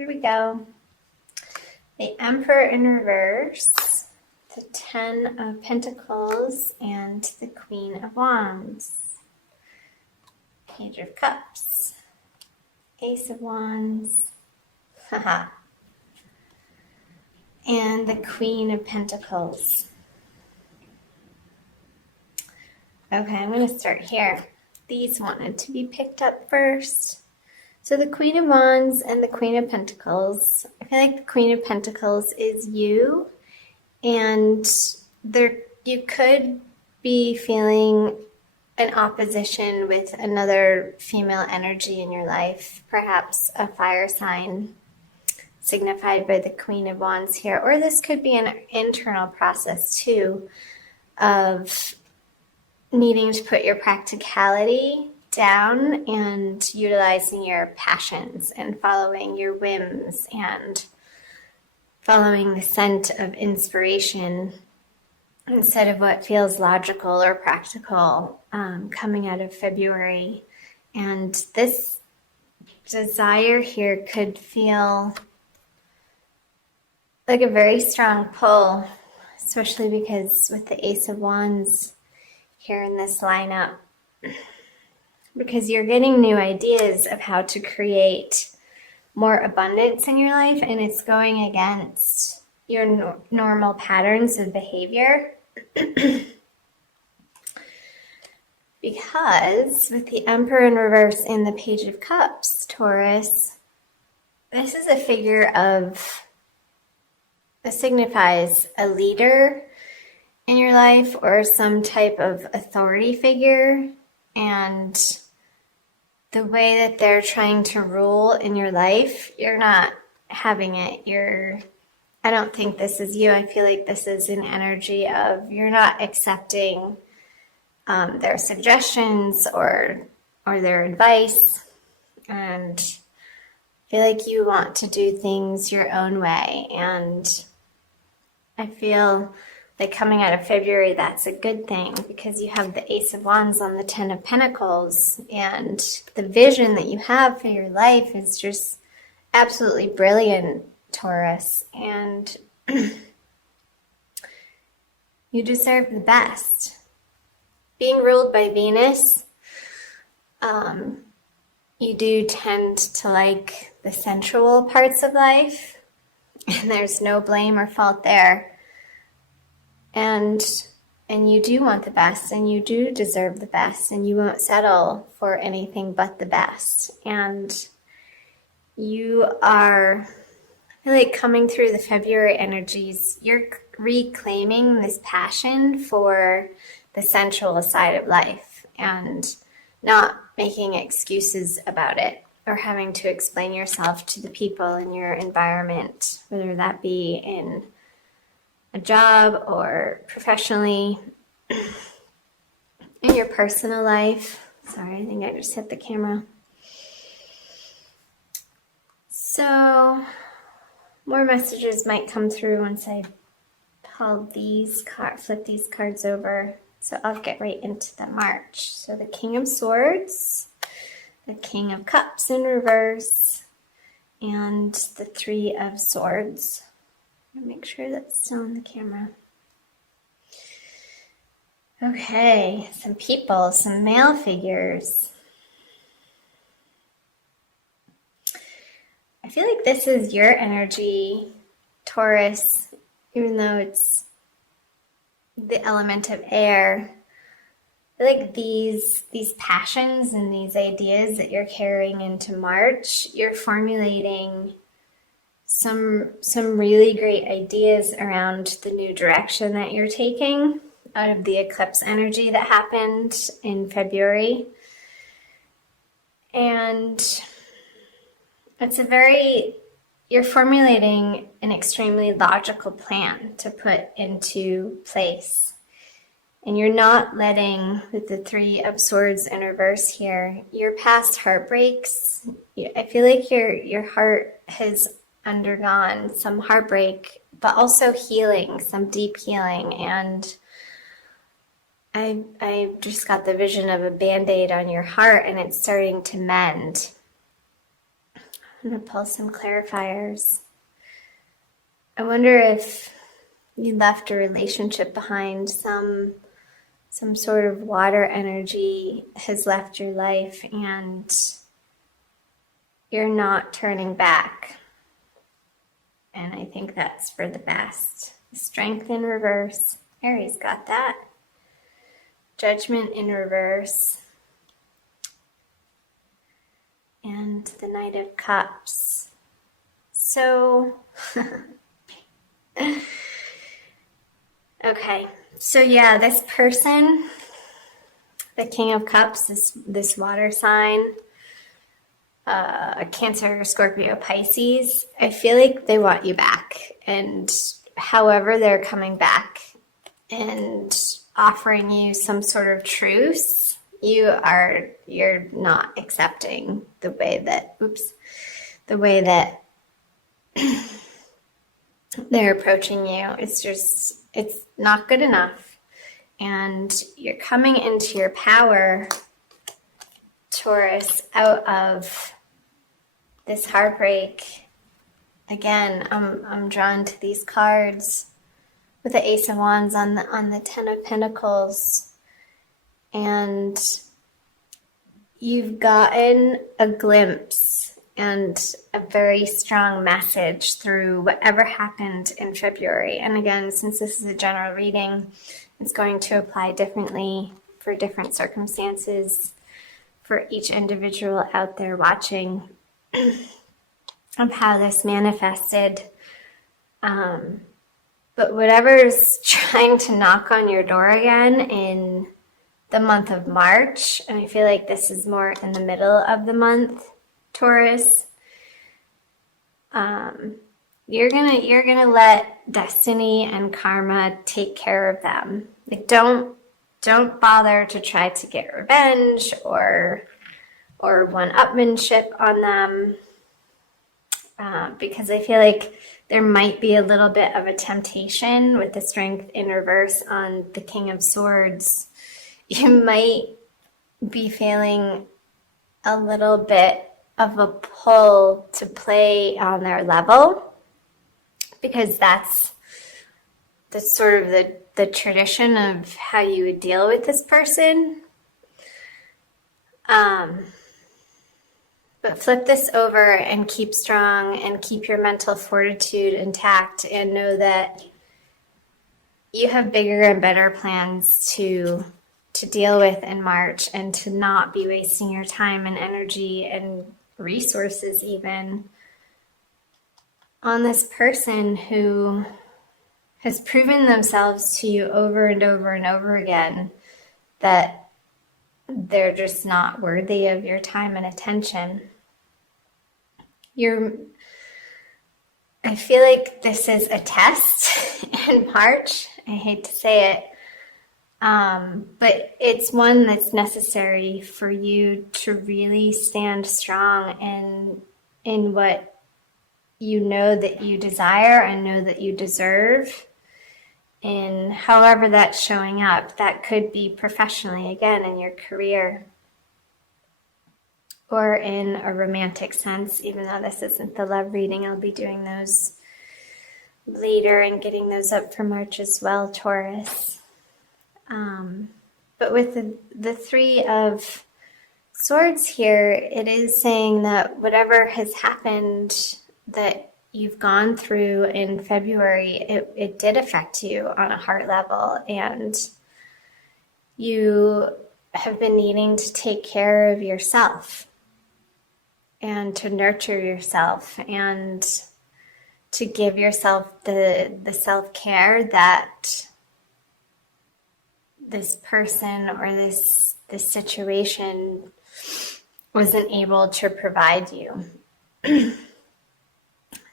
here we go. The Emperor in reverse, the Ten of Pentacles, and the Queen of Wands. Page of Cups, Ace of Wands, haha, and the Queen of Pentacles. Okay, I'm going to start here. These wanted to be picked up first. So the Queen of Wands and the Queen of Pentacles. I feel like the Queen of Pentacles is you, and you could be feeling an opposition with another female energy in your life, perhaps a fire sign signified by the Queen of Wands here, or this could be an internal process too of needing to put your practicality down and utilizing your passions and following your whims and following the scent of inspiration instead of what feels logical or practical coming out of February. And this desire here could feel like a very strong pull, especially because with the Ace of Wands here in this lineup, because you're getting new ideas of how to create more abundance in your life, and it's going against your normal patterns of behavior. Because with the Emperor in reverse in the Page of Cups, Taurus, this is a figure of, this signifies a leader in your life or some type of authority figure, and the way that they're trying to rule in your life, you're not having it. I don't think this is you. I feel like this is an energy of you're not accepting their suggestions or their advice, and I feel like you want to do things your own way. And I feel like coming out of February, that's a good thing because you have the Ace of Wands on the Ten of Pentacles, and the vision that you have for your life is just absolutely brilliant, Taurus, and you deserve the best. Being ruled by Venus, you do tend to like the sensual parts of life, and there's no blame or fault there. And you do want the best, and you do deserve the best, and you won't settle for anything but the best. And you are, I feel like coming through the February energies, you're reclaiming this passion for the sensual side of life and not making excuses about it or having to explain yourself to the people in your environment, whether that be in a job or professionally, in your personal life. Sorry, I think I just hit the camera. So more messages might come through once I flip these cards over. So I'll get right into the March. So the King of Swords, the King of Cups in reverse, and the Three of Swords. Make sure that's still on the camera. Okay, some people, some male figures. I feel like this is your energy, Taurus, even though it's the element of air. I feel like these passions and these ideas that you're carrying into March, you're formulating some really great ideas around the new direction that you're taking out of the eclipse energy that happened in February. And you're formulating an extremely logical plan to put into place. And you're not letting, with the Three of Swords in reverse here, your past heartbreaks. I feel like your heart has undergone some heartbreak, but also healing, some deep healing. And I just got the vision of a Band-Aid on your heart, and it's starting to mend. I'm going to pull some clarifiers. I wonder if you left a relationship behind, some sort of water energy has left your life and you're not turning back. And I think that's for the best. Strength in reverse. Aries got that. Judgment in reverse. And the Knight of Cups. So, okay. So yeah, this person, the King of Cups, this water sign, Cancer, Scorpio, Pisces, I feel like they want you back. And however they're coming back and offering you some sort of truce, you're not accepting the way that they're approaching you. It's not good enough. And you're coming into your power, Taurus, out of this heartbreak. Again, I'm drawn to these cards with the Ace of Wands on the Ten of Pentacles, and you've gotten a glimpse and a very strong message through whatever happened in February. And again, since this is a general reading, it's going to apply differently for different circumstances for each individual out there watching of how this manifested. But whatever's trying to knock on your door again in the month of March, and I feel like this is more in the middle of the month, Taurus, you're gonna let destiny and karma take care of them. Like, don't bother to try to get revenge or one-upmanship on them, because I feel like there might be a little bit of a temptation with the Strength in reverse on the King of Swords. You might be feeling a little bit of a pull to play on their level, because that's sort of the tradition of how you would deal with this person. But flip this over and keep strong and keep your mental fortitude intact, and know that you have bigger and better plans to deal with in March, and to not be wasting your time and energy and resources even on this person who has proven themselves to you over and over and over again that they're just not worthy of your time and attention. I feel like this is a test in March. I hate to say it, but it's one that's necessary for you to really stand strong in what you know that you desire and know that you deserve. And however that's showing up, that could be professionally, again, in your career, or in a romantic sense. Even though this isn't the love reading, I'll be doing those later and getting those up for March as well, Taurus. But with the Three of Swords here, it is saying that whatever has happened that you've gone through in February, it did affect you on a heart level, and you have been needing to take care of yourself and to nurture yourself and to give yourself the self-care that this person or this situation wasn't able to provide you.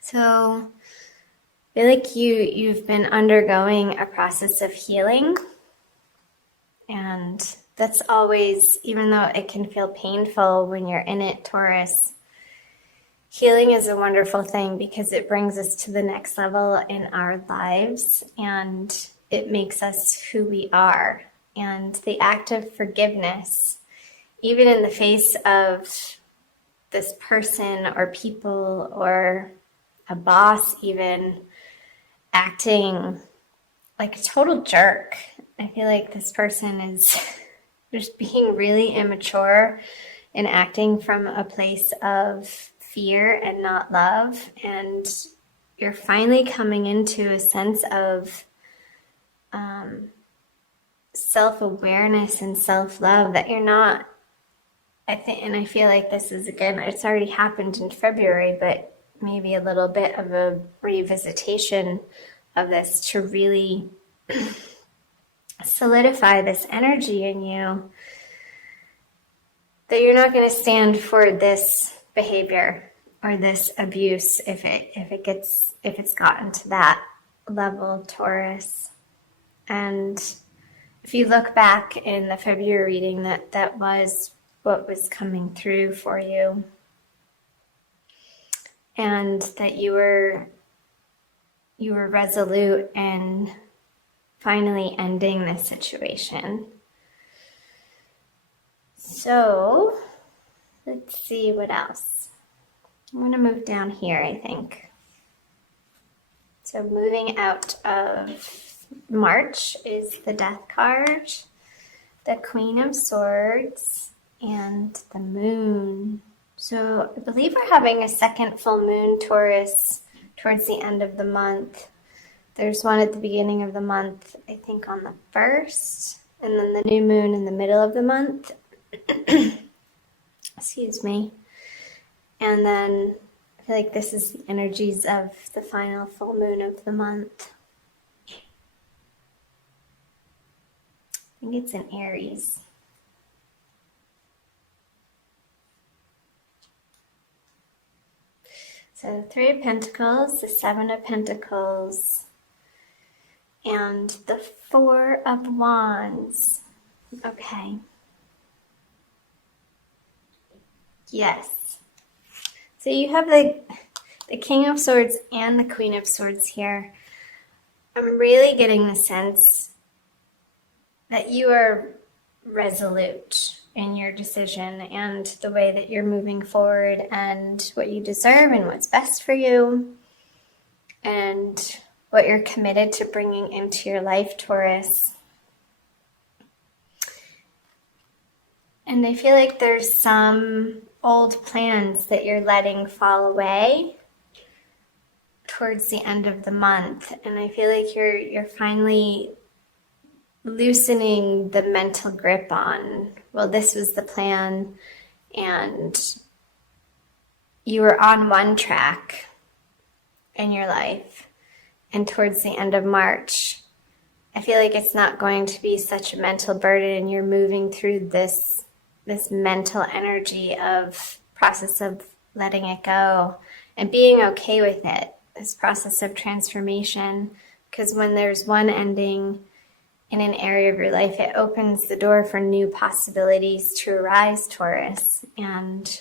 So I feel like you've been undergoing a process of healing, and that's always, even though it can feel painful when you're in it, Taurus, healing is a wonderful thing because it brings us to the next level in our lives, and it makes us who we are. And the act of forgiveness, even in the face of this person or people or a boss even acting like a total jerk. I feel like this person is just being really immature and acting from a place of fear and not love. And you're finally coming into a sense of self-awareness and self-love that you're not, and I feel like this is, again, it's already happened in February, but maybe a little bit of a revisitation of this to really solidify this energy in you, that you're not going to stand for this behavior or this abuse if it's gotten to that level, Taurus. And if you look back in the February reading, that was what was coming through for you, and that you were resolute in finally ending this situation. So let's see what else. I'm going to move down here, I think. So moving out of March is the Death card, the Queen of Swords, and the Moon. So I believe we're having a second full moon, Taurus, towards the end of the month. There's one at the beginning of the month, I think on the 1st, and then the new moon in the middle of the month. Excuse me. And then I feel like this is the energies of the final full moon of the month. I think it's in Aries. So the Three of Pentacles, the Seven of Pentacles, and the Four of Wands. Okay. Yes. So you have the King of Swords and the Queen of Swords here. I'm really getting the sense that you are resolute in your decision and the way that you're moving forward and what you deserve and what's best for you and what you're committed to bringing into your life, Taurus. And I feel like there's some old plans that you're letting fall away towards the end of the month. And I feel like you're finally loosening the mental grip on, well, this was the plan, and you were on one track in your life, and towards the end of March, I feel like it's not going to be such a mental burden, and you're moving through this mental energy of process of letting it go and being okay with it, this process of transformation, because when there's one ending in an area of your life, it opens the door for new possibilities to arise, Taurus. And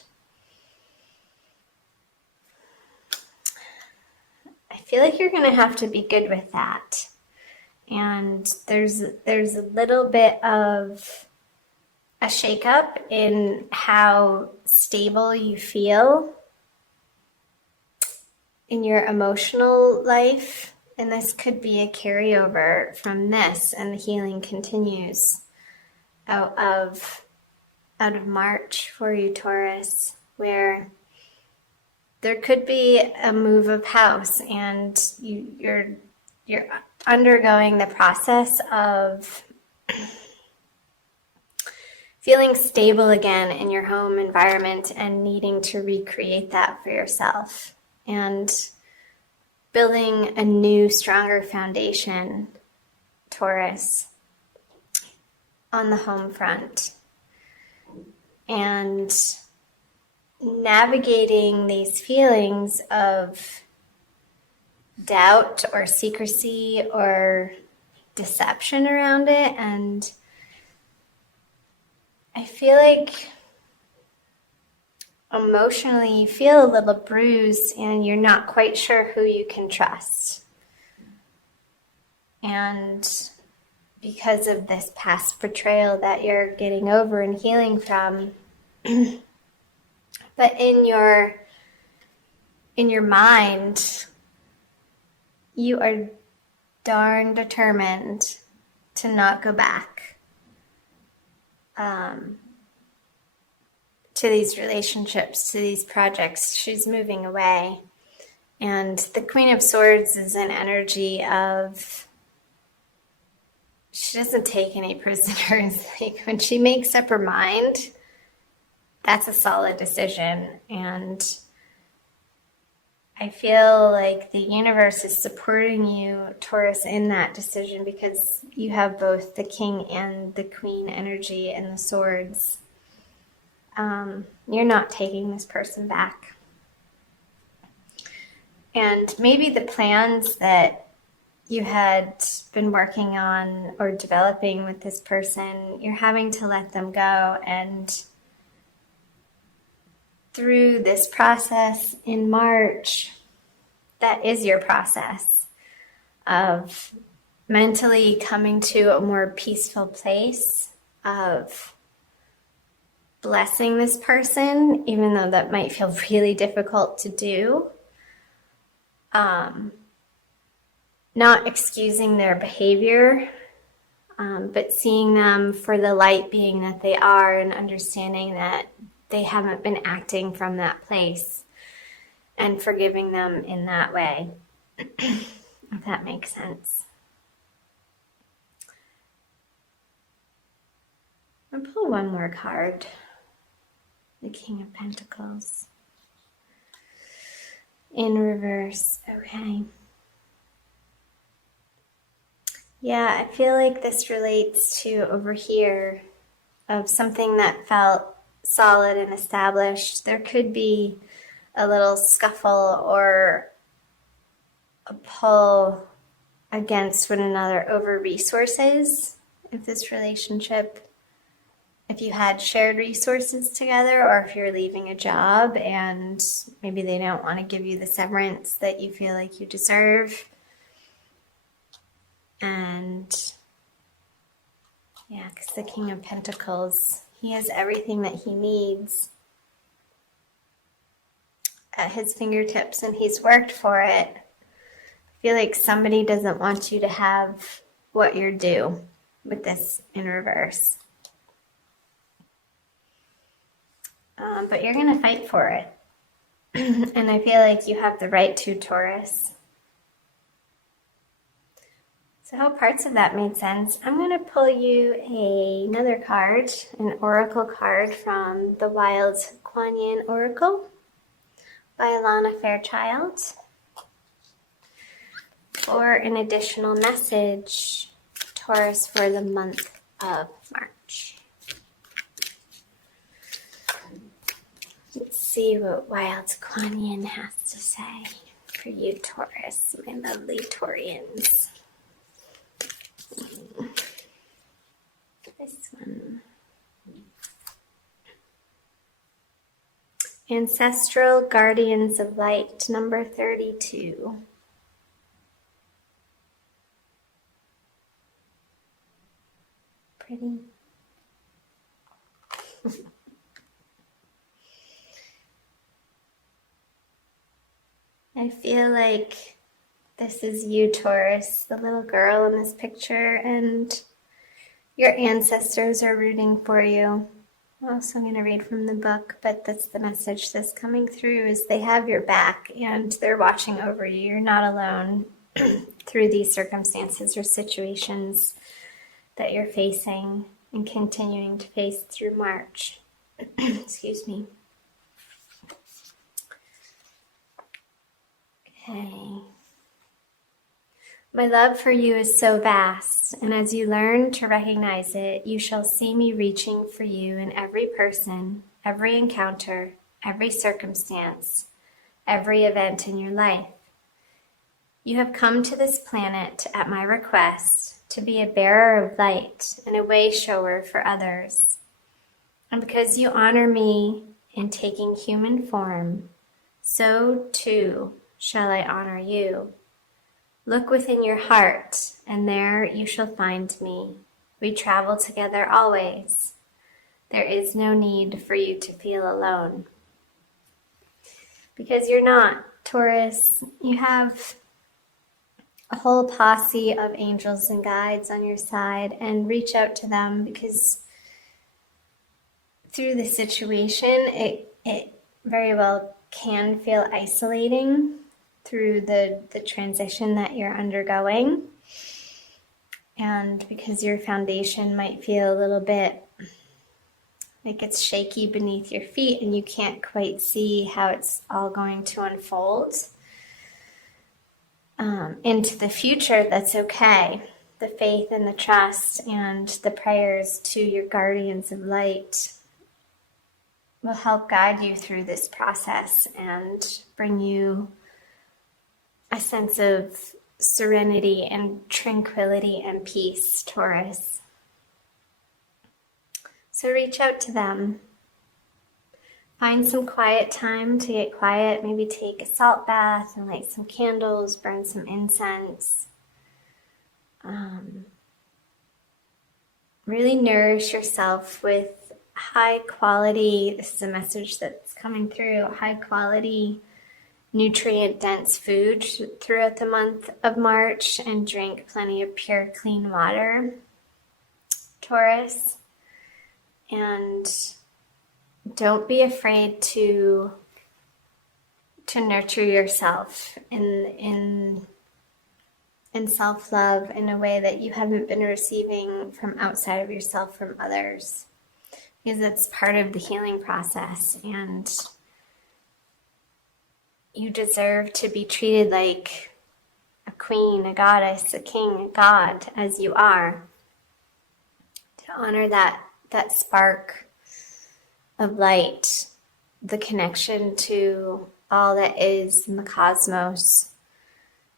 I feel like you're going to have to be good with that. And there's a little bit of a shakeup in how stable you feel in your emotional life. And this could be a carryover from this, and the healing continues out of March for you, Taurus, where there could be a move of house, and you're undergoing the process of feeling stable again in your home environment and needing to recreate that for yourself. And building a new, stronger foundation, Taurus, on the home front. And navigating these feelings of doubt or secrecy or deception around it. And I feel like emotionally you feel a little bruised and you're not quite sure who you can trust. And because of this past betrayal that you're getting over and healing from, But in your mind, you are darn determined to not go back to these relationships, to these projects. She's moving away. And the Queen of Swords is an energy of, she doesn't take any prisoners. Like when she makes up her mind, that's a solid decision. And I feel like the universe is supporting you, Taurus, in that decision because you have both the King and the Queen energy and the swords. You're not taking this person back. And maybe the plans that you had been working on or developing with this person, you're having to let them go. And through this process in March, that is your process of mentally coming to a more peaceful place of blessing this person, even though that might feel really difficult to do. Not excusing their behavior, but seeing them for the light being that they are and understanding that they haven't been acting from that place and forgiving them in that way, if that makes sense. I'll pull one more card. The King of Pentacles. In reverse. Okay. Yeah, I feel like this relates to over here of something that felt solid and established. There could be a little scuffle or a pull against one another over resources. If this relationship, if you had shared resources together, or if you're leaving a job and maybe they don't want to give you the severance that you feel like you deserve. And yeah, because the King of Pentacles, he has everything that he needs at his fingertips and he's worked for it. I feel like somebody doesn't want you to have what you're due with this in reverse. But you're going to fight for it. And I feel like you have the right to, Taurus. So I hope parts of that made sense. I'm going to pull you another card, an oracle card from the Wild Kuan Yin Oracle by Alana Fairchild, for an additional message, Taurus, for the month of March. Let's see what Wild Kuan Yin has to say for you, Taurus, my lovely Taurians. This one. Ancestral Guardians of Light, number 32. Pretty. I feel like this is you, Taurus, the little girl in this picture, and your ancestors are rooting for you. I'm also going to read from the book, but that's the message that's coming through, is they have your back and they're watching over you. You're not alone through these circumstances or situations that you're facing and continuing to face through March. Excuse me. Okay. My love for you is so vast, and as you learn to recognize it, you shall see me reaching for you in every person, every encounter, every circumstance, every event in your life. You have come to this planet at my request to be a bearer of light and a way shower for others. And because you honor me in taking human form, so too shall I honor you. Look within your heart, and there you shall find me. We travel together always. There is no need for you to feel alone. because you're not, Taurus. You have a whole posse of angels and guides on your side, and reach out to them, because through the situation, it very well can feel isolating through the transition that you're undergoing. And because your foundation might feel a little bit like it's shaky beneath your feet and you can't quite see how it's all going to unfold into the future, that's okay. The faith and the trust and the prayers to your guardians of light will help guide you through this process and bring you a sense of serenity and tranquility and peace, Taurus. So reach out to them. Find some quiet time to get quiet. Maybe take a salt bath and light some candles, burn some incense. Really nourish yourself with high quality, this is a message that's coming through, high quality, nutrient dense food throughout the month of March, and drink plenty of pure, clean water, Taurus. And don't be afraid to nurture yourself in self-love in a way that you haven't been receiving from outside of yourself from others, because it's part of the healing process, and you deserve to be treated like a queen, a goddess, a king, a god, as you are, to honor that spark of light, the connection to all that is in the cosmos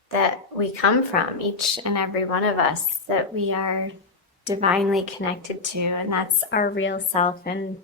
that we come from, each and every one of us, that we are divinely connected to, and that's our real self. And